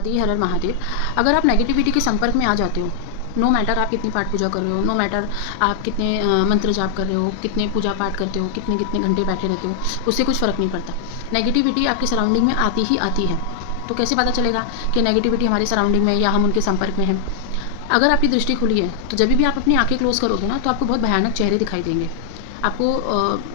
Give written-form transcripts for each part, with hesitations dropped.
दी हर हर महादेव। अगर आप नेगेटिविटी के संपर्क में आ जाते हो, नो मैटर आप कितनी पाठ पूजा कर रहे हो, नो मैटर आप कितने मंत्र जाप कर रहे हो, कितने पूजा पाठ करते हो, कितने कितने घंटे बैठे रहते हो, उससे कुछ फ़र्क नहीं पड़ता। नेगेटिविटी आपके सराउंडिंग में आती ही आती है। तो कैसे पता चलेगा कि नेगेटिविटी हमारे सराउंडिंग में या हम उनके संपर्क में हैं? अगर आपकी दृष्टि खुली है तो जब भी आप अपनी आंखें क्लोज करोगे ना, तो आपको बहुत भयानक चेहरे दिखाई देंगे। आपको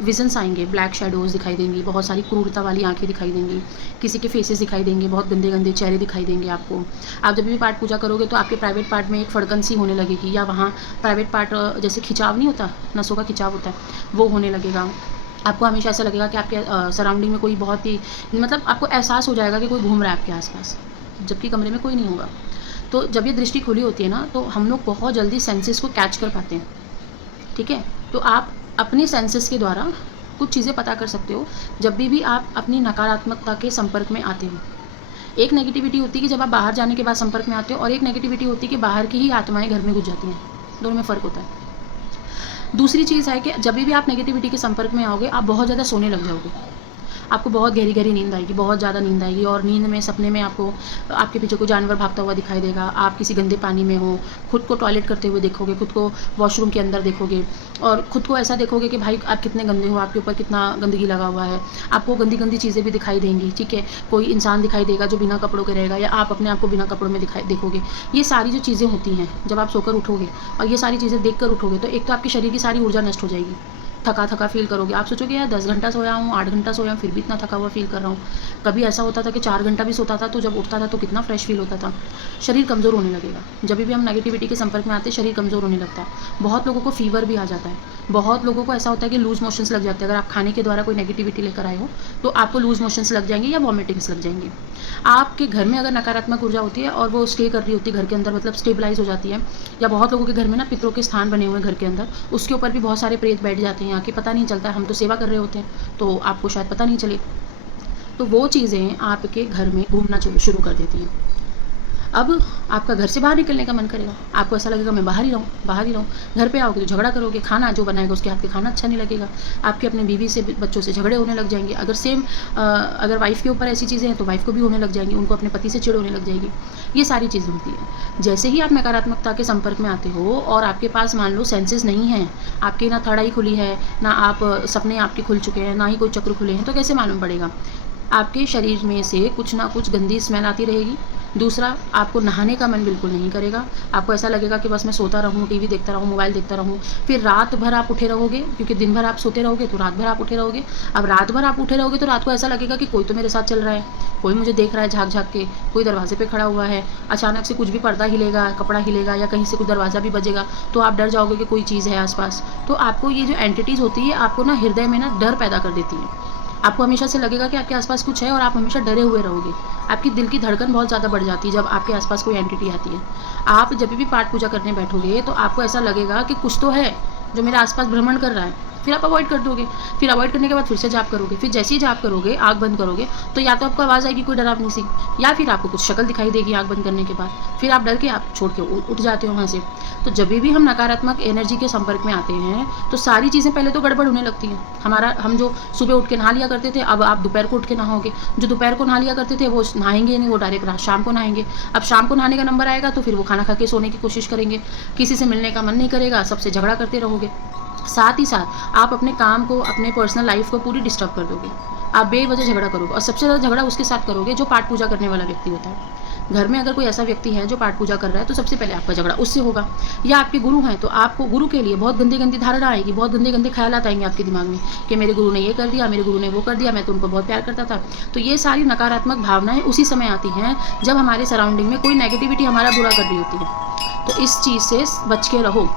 विजन्स आएंगे, ब्लैक शैडोज़ दिखाई देंगी, बहुत सारी क्रूरता वाली आंखें दिखाई देंगी, किसी के फेसेस दिखाई देंगे, बहुत गंदे गंदे चेहरे दिखाई देंगे आपको। आप जब भी पाठ पूजा करोगे तो आपके प्राइवेट पार्ट में एक फड़कन सी होने लगेगी, या वहाँ प्राइवेट पार्ट जैसे खिंचाव नहीं होता, नसों का खिंचाव होता है, वो होने लगेगा। आपको हमेशा ऐसा लगेगा कि आपके सराउंडिंग में कोई बहुत ही, मतलब आपको एहसास हो जाएगा कि कोई घूम रहा है आपके आसपास, जबकि कमरे में कोई नहीं होगा। तो जब ये दृष्टि खुली होती है ना, तो हम लोग बहुत जल्दी सेंसेस को कैच कर पाते हैं। ठीक है, तो आप अपने सेंसेस के द्वारा कुछ चीज़ें पता कर सकते हो जब भी आप अपनी नकारात्मकता के संपर्क में आते हो। एक नेगेटिविटी होती है कि जब आप बाहर जाने के बाद संपर्क में आते हो, और एक नेगेटिविटी होती है कि बाहर की ही आत्माएं घर में घुस जाती हैं। दोनों में फ़र्क होता है। दूसरी चीज़ है कि जब भी आप नेगेटिविटी के संपर्क में आओगे, आप बहुत ज़्यादा सोने लग जाओगे। आपको बहुत गहरी गहरी नींद आएगी, बहुत ज़्यादा नींद आएगी, और नींद में सपने में आपको आपके पीछे कोई जानवर भागता हुआ दिखाई देगा, आप किसी गंदे पानी में हो, खुद को टॉयलेट करते हुए देखोगे, खुद को वॉशरूम के अंदर देखोगे, और खुद को ऐसा देखोगे कि भाई आप कितने गंदे हो, आपके ऊपर कितना गंदगी लगा हुआ है। आपको गंदी गंदी चीज़ें भी दिखाई देंगी। ठीक है, कोई इंसान दिखाई देगा जो बिना कपड़ों के रहेगा, या आप अपने आप को बिना कपड़ों में दिखाई देखोगे। ये सारी जो चीज़ें होती हैं, जब आप सोकर उठोगे और ये सारी चीज़ें देख कर उठोगे, तो एक तो आपके शरीर की सारी ऊर्जा नष्ट हो जाएगी, थका थका फील करोगे। आप सोचोगे यार 10 घंटा सोया हूँ, 8 घंटा सोया हूँ, फिर भी इतना थका हुआ फील कर रहा हूँ। कभी ऐसा होता था कि 4 घंटा भी सोता था, तो जब उठता था तो कितना फ्रेश फील होता था। शरीर कमज़ोर होने लगेगा। जब भी हम नेगेटिविटी के संपर्क में आते हैं, शरीर कमज़ोर होने लगता है। बहुत लोगों को फीवर भी आ जाता है। बहुत लोगों को ऐसा होता है कि लूज़ मोशंस लग जाते हैं। अगर आप खाने के द्वारा कोई नेगेटिविटी लेकर आए हो, तो आपको लूज़ मोशंस लग जाएंगे या वॉमिटिंग्स लग जाएंगी। आपके घर में अगर नकारात्मक ऊर्जा होती है और वो स्टे कर रही होती है घर के अंदर, मतलब स्टेबलाइज हो जाती है, या बहुत लोगों के घर में ना पितरों के स्थान बने हुए हैं घर के अंदर, उसके ऊपर भी बहुत सारे प्रेत बैठ जाते हैं आके, पता नहीं चलता है। हम तो सेवा कर रहे होते हैं, तो आपको शायद पता नहीं चले। तो वो चीज़ें आपके घर में घूमना शुरू कर देती हैं। अब आपका घर से बाहर निकलने का मन करेगा, आपको ऐसा लगेगा मैं बाहर ही रहूँ, बाहर ही रहूँ। घर पे आओगे तो झगड़ा करोगे, खाना जो बनाएगा उसके हाथ के खाना अच्छा नहीं लगेगा, आपके अपने बीवी से, बच्चों से झगड़े होने लग जाएंगे। अगर अगर वाइफ़ के ऊपर ऐसी चीज़ें हैं तो वाइफ़ को भी होने लग जाएंगी, उनको अपने पति से चिढ़ होने लग जाएगी। ये सारी चीज़ें होती हैं। जैसे ही आप नकारात्मकता के संपर्क में आते हो और आपके पास मान लो सेंसेस नहीं हैं, आपकी ना थर्ड आई खुली है, ना आप सपने आपके खुल चुके हैं, ना ही कोई चक्र खुले हैं, तो कैसे मालूम पड़ेगा? आपके शरीर में से कुछ ना कुछ गंदी स्मेल आती रहेगी। दूसरा, आपको नहाने का मन बिल्कुल नहीं करेगा। आपको ऐसा लगेगा कि बस मैं सोता रहूँ, टीवी देखता रहूँ, मोबाइल देखता रहूँ। फिर रात भर आप उठे रहोगे, क्योंकि दिन भर आप सोते रहोगे तो रात भर आप उठे रहोगे। अब रात भर आप उठे रहोगे तो रात को ऐसा लगेगा कि कोई तो मेरे साथ चल रहा है, कोई मुझे देख रहा है झाँक झाँक के, कोई दरवाजे पे खड़ा हुआ है। अचानक से कुछ भी पर्दा हिलेगा, कपड़ा हिलेगा, या कहीं से कुछ दरवाज़ा भी बजेगा, तो आप डर जाओगे कि कोई चीज़ है आसपास। तो आपको ये जो एंटिटीज़ होती है, आपको ना हृदय में ना डर पैदा कर देती है। आपको हमेशा से लगेगा कि आपके आसपास कुछ है, और आप हमेशा डरे हुए रहोगे। आपकी दिल की धड़कन बहुत ज़्यादा बढ़ जाती है जब आपके आसपास कोई एंटिटी आती है। आप जब भी पाठ पूजा करने बैठोगे तो आपको ऐसा लगेगा कि कुछ तो है जो मेरे आसपास भ्रमण कर रहा है। फिर आप अवॉइड कर दोगे। फिर अवॉइड करने के बाद फिर से जाप करोगे। फिर जैसे ही जाप करोगे, आँख बंद करोगे, तो या तो आपको आवाज़ आएगी कोई डरावनी सी, या फिर आपको कुछ शक्ल दिखाई देगी आँख बंद करने के बाद। फिर आप डर के आप छोड़ के उठ जाते हो वहाँ से। तो जब भी हम नकारात्मक एनर्जी के संपर्क में आते हैं, तो सारी चीज़ें पहले तो गड़बड़ होने लगती हैं। हम जो सुबह उठ के नहा लिया करते थे, अब आप दोपहर को उठ के नहाओगे। जो दोपहर को नहा लिया करते थे वो नहाएंगे नहीं, वो डायरेक्ट शाम को नहाएंगे। अब शाम को नहाने का नंबर आएगा तो फिर वो खाना खा के सोने की कोशिश करेंगे, किसी से मिलने का मन नहीं करेगा, सबसे झगड़ा करते रहोगे। साथ ही साथ आप अपने काम को, अपने पर्सनल लाइफ को पूरी डिस्टर्ब कर दोगे। आप बेवजह झगड़ा करोगे, और सबसे ज़्यादा झगड़ा उसके साथ करोगे जो पाठ पूजा करने वाला व्यक्ति होता है। घर में अगर कोई ऐसा व्यक्ति है जो पाठ पूजा कर रहा है, तो सबसे पहले आपका झगड़ा उससे होगा। या आपके गुरु हैं तो आपको गुरु के लिए बहुत गंदी गंदी धारणा आएगी, बहुत गंदे गंदे ख्यालात आएंगे आपके दिमाग में कि मेरे गुरु ने ये कर दिया, मेरे गुरु ने वो कर दिया, मैं तो उनको बहुत प्यार करता था। तो ये सारी नकारात्मक भावनाएं उसी समय आती हैं जब हमारे सराउंडिंग में कोई नेगेटिविटी हमारा बुरा कर रही होती है। तो इस चीज़ से बच के रहो।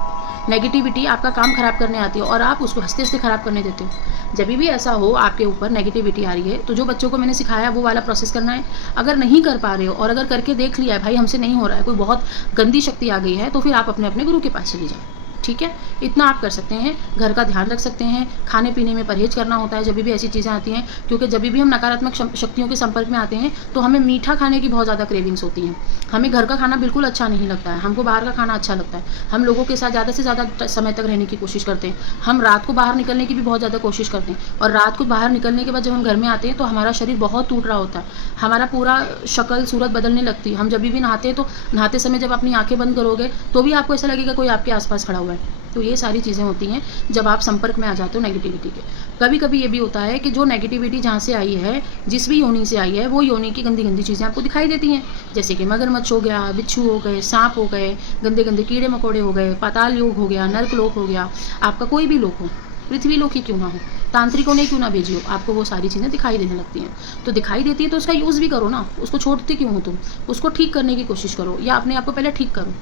नेगेटिविटी आपका काम ख़राब करने आती है और आप उसको हंसते हंसते ख़राब करने देते हो। जब भी ऐसा हो आपके ऊपर नेगेटिविटी आ रही है, तो जो बच्चों को मैंने सिखाया वो वाला प्रोसेस करना है। अगर नहीं कर पा रहे हो, और अगर करके देख लिया है भाई हमसे नहीं हो रहा है, कोई बहुत गंदी शक्ति आ गई है, तो फिर आप अपने अपने गुरु के पास चली जाओ। ठीक है, इतना आप कर सकते हैं। घर का ध्यान रख सकते हैं, खाने पीने में परहेज़ करना होता है जब भी ऐसी चीज़ें आती हैं, क्योंकि जब भी हम नकारात्मक शक्तियों के संपर्क में आते हैं तो हमें मीठा खाने की बहुत ज़्यादा क्रेविंग्स होती हैं। हमें घर का खाना बिल्कुल अच्छा नहीं लगता है, हमको बाहर का खाना अच्छा लगता है। हम लोगों के साथ ज़्यादा से ज़्यादा समय तक रहने की कोशिश करते हैं। हम रात को बाहर निकलने की भी बहुत ज़्यादा कोशिश करते हैं, और रात को बाहर निकलने के बाद जब हम घर में आते हैं तो हमारा शरीर बहुत टूट रहा होता है, हमारा पूरा शक्ल सूरत बदलने लगती है। हम जब भी नहाते हैं तो नहाते समय जब अपनी आँखें बंद करोगे तो भी आपको ऐसा लगेगा कोई आपके आस-पास खड़ा हुआ है। तो ये सारी चीज़ें होती हैं जब आप संपर्क में आ जाते हो नेगेटिविटी के। कभी-कभी ये भी होता है कि जो नेगेटिविटी जहाँ से आई है, जिस भी योनि से आई है, वो योनि की गंदी-गंदी चीज़ें आपको दिखाई देती हैं। जैसे कि मगरमच्छ हो गया, बिच्छू हो गए, साँप हो गए, गंदे-गंदे कीड़े-मकोड़े हो गए, पाताल लोक हो गया, नर्क लोक हो गया, आपका कोई भी लोक हो, पृथ्वी लोक ही क्यों ना हो, तांत्रिकों ने क्यों ना भेजी हो, आपको वो सारी चीज़ें दिखाई देने लगती हैं। तो दिखाई देती है तो उसका यूज़ भी करो ना, उसको छोड़ते क्यों हो तुम? उसको ठीक करने की कोशिश करो, या अपने आप को पहले ठीक करो।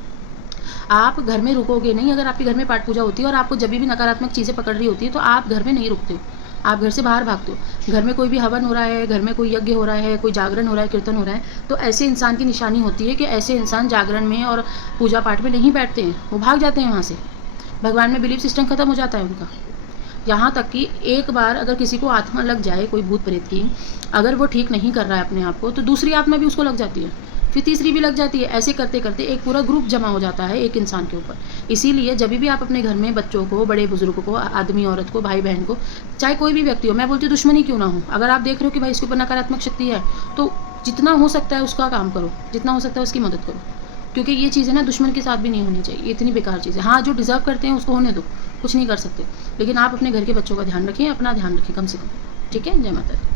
आप घर में रुकोगे नहीं, अगर आपके घर में पाठ पूजा होती है और आपको जब भी नकारात्मक चीज़ें पकड़ रही होती है तो आप घर में नहीं रुकते हो, आप घर से बाहर भागते हो। घर में कोई भी हवन हो रहा है, घर में कोई यज्ञ हो रहा है, कोई जागरण हो रहा है, कीर्तन हो रहा है, तो ऐसे इंसान की निशानी होती है कि ऐसे इंसान जागरण में और पूजा पाठ में नहीं बैठते हैं, वो भाग जाते हैं वहाँ से। भगवान में बिलीफ सिस्टम खत्म हो जाता है उनका। यहाँ तक कि एक बार अगर किसी को आत्मा लग जाए, कोई भूत प्रेत की, अगर वो ठीक नहीं कर रहा है अपने आप को, तो दूसरी आत्मा भी उसको लग जाती है, फिर तीसरी भी लग जाती है। ऐसे करते करते एक पूरा ग्रुप जमा हो जाता है एक इंसान के ऊपर। इसीलिए जब भी आप अपने घर में बच्चों को, बड़े बुजुर्गों को, आदमी औरत को, भाई बहन को, चाहे कोई भी व्यक्ति हो, मैं बोलती हूँ दुश्मनी क्यों ना हो, अगर आप देख रहे हो कि भाई इसके ऊपर नकारात्मक शक्ति है, तो जितना हो सकता है उसका काम करो, जितना हो सकता है उसकी मदद करो। क्योंकि ये चीज़ें ना दुश्मन के साथ भी नहीं होनी चाहिए, ये इतनी बेकार चीज़ है। हाँ, जो डिज़र्व करते हैं उसको होने दो, कुछ नहीं कर सकते, लेकिन आप अपने घर के बच्चों का ध्यान रखें, अपना ध्यान रखें कम से कम। ठीक है, जय माता दी।